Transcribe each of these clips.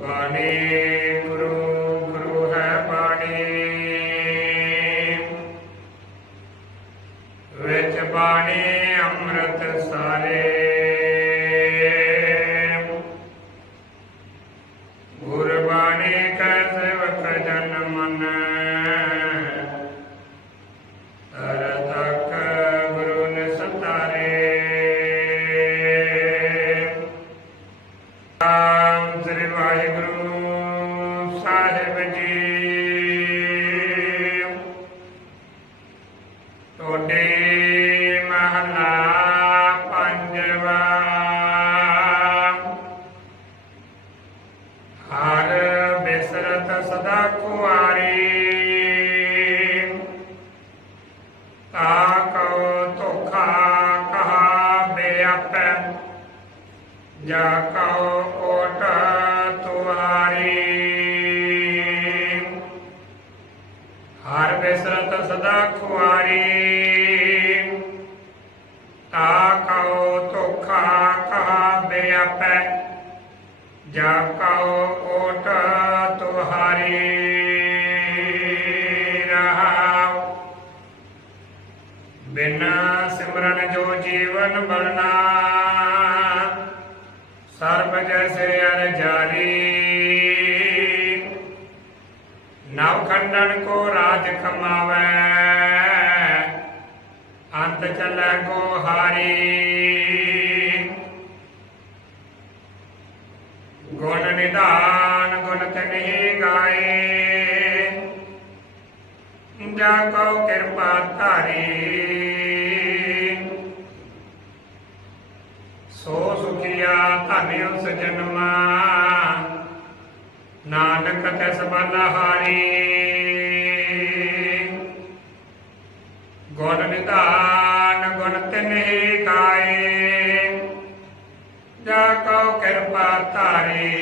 ਬਾਣੀ ਗੁਰੂ ਗੁਰੂ ਹੈ ਬਾਣੀ ਵਿੱਚ ਬਾਣੀ ਅੰਮ੍ਰਿਤ ਸਾਰੇ ਸ੍ਰੀ ਵਾਹਿਗੁਰੂ ਸਾਹਿਬ ਜੀ। ਤੁਹਾਡੇ ਮਹਲਾ ਪੰਜਵਾ। ਹਰ ਬਿਸਰਤ ਸਦਾ ਕੁਆਰੀ। ਤਾ ਕਉ ਧੋਖਾ ਕਹਾ ਬੇਅਪੈ ਜਾ ਕਉ ਹਰ ਬਿਸਰਤ ਸਦਾ ਖੁਆਰੀ। ਤਾ ਕਉ ਧੋਖਾ ਕਹਾ ਬੇਅਪੈ, ਜਾ ਕਉ ਓਟ ਤੁਹਾਰੀ। ਰਹਾਉ ਬਿਨਾ ਸਿਮਰਨ ਜੋ ਜੀਵਨ ਬਲਨਾ ਸਰਬ ਜੈਸੇ ਅਰ ਜਾਰੀ। ਖੰਡਨ ਕੋ ਰਾਜ ਕਮਾਵੈ ਅੰਤ ਚਲੈ ਕੋ ਹਾਰੀ। ਗੁਣ ਨਿਧਾਨ, ਗੁਣ ਤਨਹਿ ਗਾਏ। ਜਾ ਕਉ ਕਿਰਪਾ ਧਾਰੀ। ਸੋ ਸੁਖੀਆ ਧਨਿ ਉਸ ਜਨਮਾ। ਨਾਨਕ ਤਿਸ ਬਲਹਾਰੀ ਗੁਣ ਨਿਧਾਨ, ਗੁਣ ਤਿਨਹਿ ਗਾਏ ਜਾ ਕਉ ਕਿਰਪਾ ਧਾਰੀ।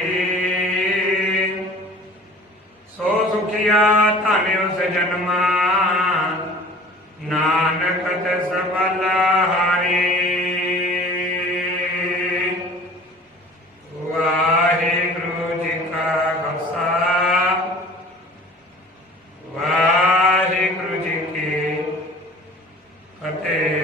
ਸੋ ਸੁਖੀਆ ਧਨਿ ਉਸ ਜਨਮਾ। ਨਾ And a.